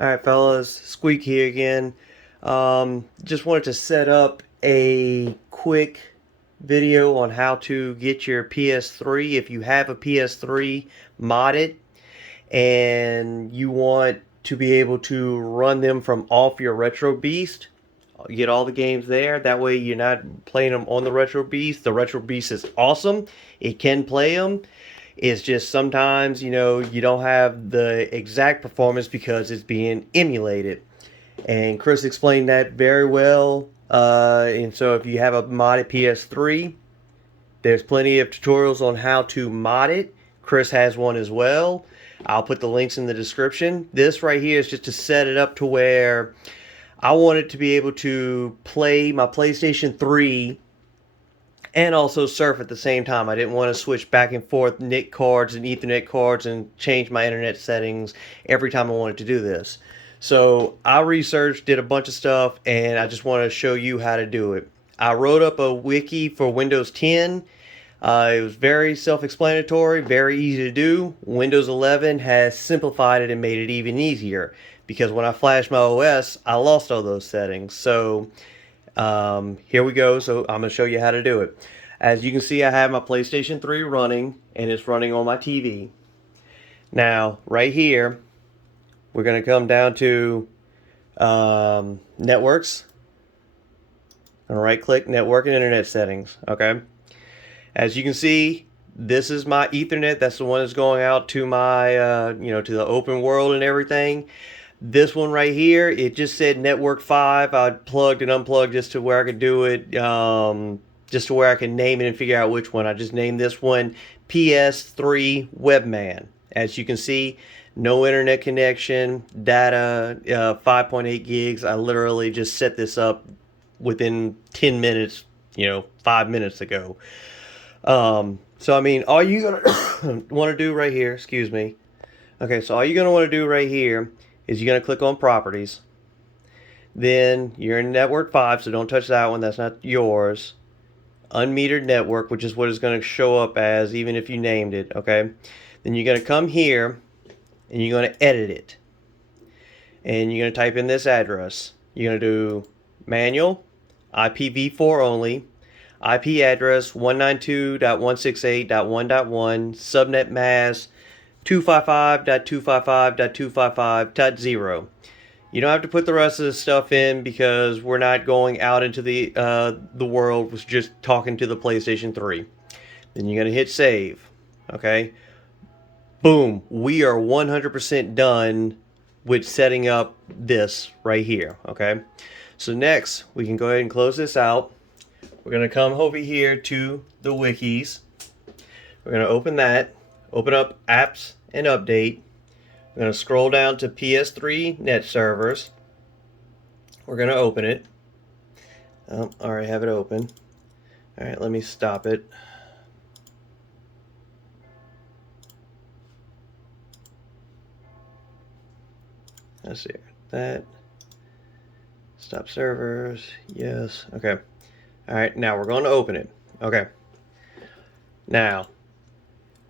Alright fellas, Squeak here again. Just wanted to set up a quick video on how to get your PS3. If you have a PS3 modded and you want to be able to run them from off your Retro Beast, get all the games there. That way you're not playing them on the Retro Beast. The Retro Beast is awesome. It can play them. It's just sometimes, you don't have the exact performance because it's being emulated. And Kris explained that very well. And so if you have a modded PS3, there's plenty of tutorials on how to mod it. Kris has one as well. I'll put the links in the description. This right here is just to set it up to where I wanted to be able to play my PlayStation 3 and also surf at the same time. I didn't want to switch back and forth NIC cards and Ethernet cards and change my internet settings every time I wanted to do this. So I researched, did a bunch of stuff, and I just want to show you how to do it. I wrote up a wiki for Windows 10. It was very self-explanatory, very easy to do. Windows 11 has simplified it and made it even easier because when I flashed my OS, I lost all those settings. So here we go. So I'm going to show you how to do it. As you can see, I have my PlayStation 3 running, and it's running on my TV. Now, right here, we're going to come down to networks. I'm going to right-click network and internet settings. Okay. As you can see, this is my Ethernet. That's the one that's going out to my, to the open world and everything. This one right here, it just said network 5. I plugged and unplugged just to where I could do it, just to where I can name it and figure out which one. I just named this one PS3 WebMan. As you can see, no internet connection, data, 5.8 gigs. I literally just set this up within 10 minutes, 5 minutes ago. So I mean, all you're gonna want to do right here, excuse me. Okay, so all you're gonna want to do right here is you're gonna click on properties. Then you're in network 5, so don't touch that one, that's not yours. Unmetered network, which is what it's gonna show up as even if you named it, okay? Then you're gonna come here and you're gonna edit it. And you're gonna type in this address. You're gonna do manual, IPv4 only, IP address 192.168.1.1, subnet mask 255.255.255.0. You don't have to put the rest of the stuff in because we're not going out into the world. We're just talking to the PlayStation 3. Then you're going to hit save. Okay. Boom. We are 100% done with setting up this right here. Okay. So next, we can go ahead and close this out. We're going to come over here to the wikis. We're going to open that. Open up apps and update. We're going to scroll down to PS3 net servers. We're going to open it. Oh, I already have it open. Alright, let me stop it. Let's see. That. Stop servers. Yes. Okay. Alright, now we're going to open it. Okay. Now,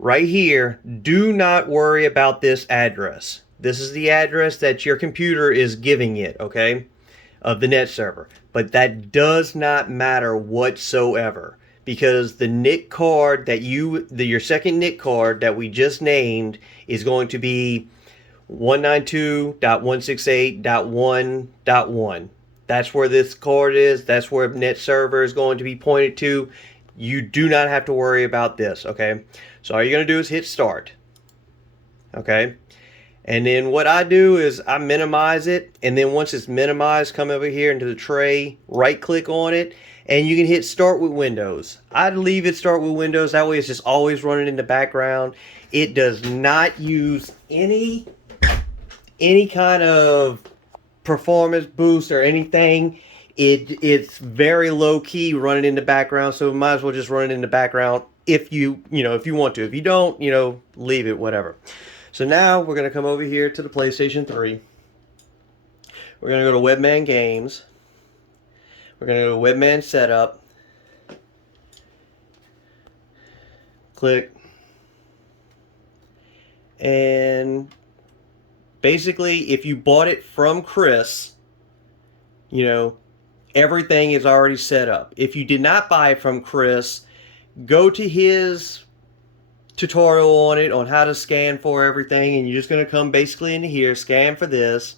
right here, do not worry about this address. This is the address that your computer is giving it, okay, of the net server. But that does not matter whatsoever because the NIC card that your second NIC card that we just named is going to be 192.168.1.1. That's where this card is. That's where net server is going to be pointed to. You do not have to worry about this, okay? So all you're going to do is hit start, okay? And then what I do is I minimize it, and then once it's minimized, come over here into the tray, right-click on it, and you can hit start with Windows. I'd leave it start with Windows. That way it's just always running in the background. It does not use any kind of performance boost or anything. It's very low key running in the background, so might as well just run it in the background if you want to. If you don't, leave it, whatever. So now we're going to come over here to the PlayStation 3. We're going to go to WebMan Games. We're going to go to WebMan Setup. Click. And basically, if you bought it from Kris, you know, everything is already set up. If you did not buy it from Kris, go to his tutorial on it, on how to scan for everything, and you're just going to come basically into here, scan for this.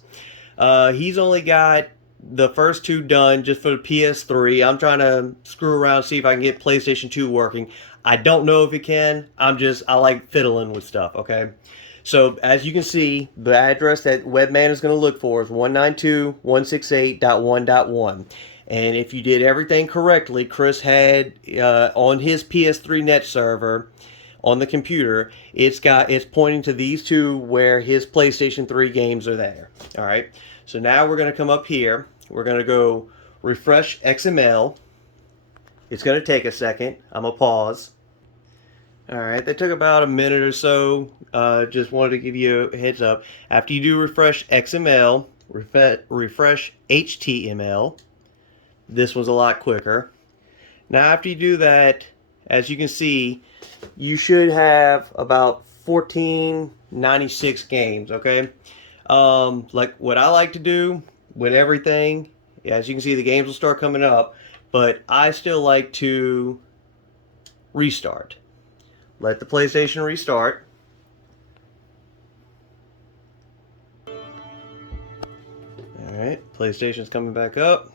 He's only got the first two done just for the PS3. I'm trying to screw around, see if I can get PlayStation 2 working. I don't know if it can. I like fiddling with stuff, okay? So as you can see, the address that WebMan is going to look for is 192.168.1.1. And if you did everything correctly, Kris had on his PS3 net server on the computer, it's pointing to these two where his PlayStation 3 games are there. All right. So now we're going to come up here. We're going to go refresh XML. It's going to take a second. I'm going to pause. All right, that took about a minute or so. Just wanted to give you a heads up. After you do refresh XML, refresh HTML. This was a lot quicker. Now after you do that, as you can see, you should have about 1496 games, okay? Like what I like to do with everything, as you can see, the games will start coming up, but I still like to restart. Let the PlayStation restart. Alright, PlayStation's coming back up.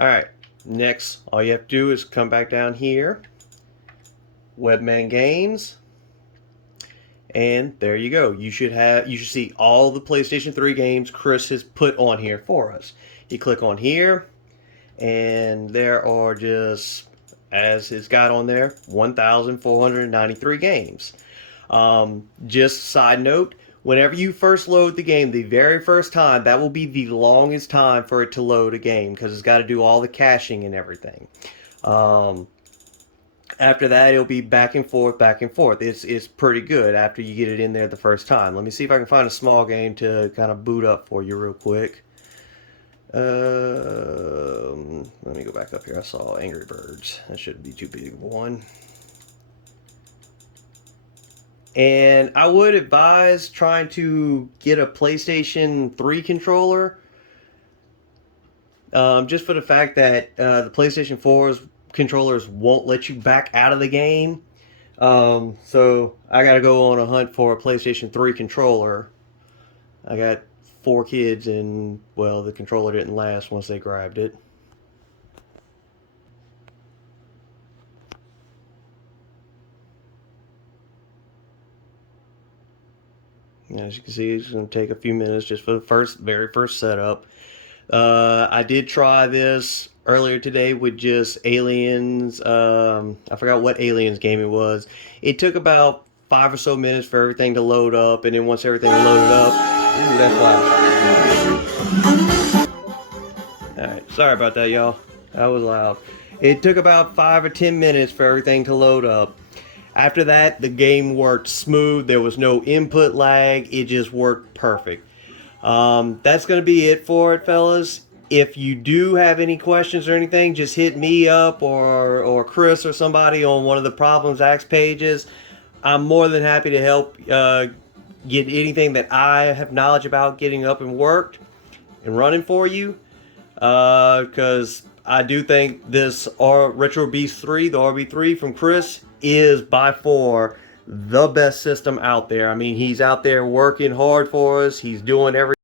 Alright, next, all you have to do is come back down here. WebMan Games. And there you go. You should see all the PlayStation 3 games Kris has put on here for us. You click on here, and there are just, as it's got on there, 1,493 games. Just side note, whenever you first load the game, the very first time, that will be the longest time for it to load a game because it's got to do all the caching and everything. After that, it'll be back and forth, back and forth. It's pretty good after you get it in there the first time. Let me see if I can find a small game to kind of boot up for you real quick. Let me go back up here. I saw Angry Birds. That shouldn't be too big of a one. And I would advise trying to get a PlayStation 3 controller. Just for the fact that the PlayStation 4's controllers won't let you back out of the game. So I gotta go on a hunt for a PlayStation 3 controller. I got 4 kids and, well, the controller didn't last once they grabbed it. As you can see, it's going to take a few minutes just for the very first setup. I did try this earlier today with just Aliens. I forgot what Aliens game it was. It took about 5 or so minutes for everything to load up, and then once everything loaded up, ooh, that's loud. Alright, sorry about that, y'all. That was loud. It took about 5 or 10 minutes for everything to load up. After that, the game worked smooth. There was no input lag. It just worked perfect. That's going to be it for it, fellas. If you do have any questions or anything, just hit me up or Kris or somebody on one of the Problems Asked pages. I'm more than happy to help get anything that I have knowledge about getting up and worked and running for you. Because I do think this Retro Beast 3, the RB3 from Kris, is by far the best system out there. I mean, he's out there working hard for us. He's doing everything.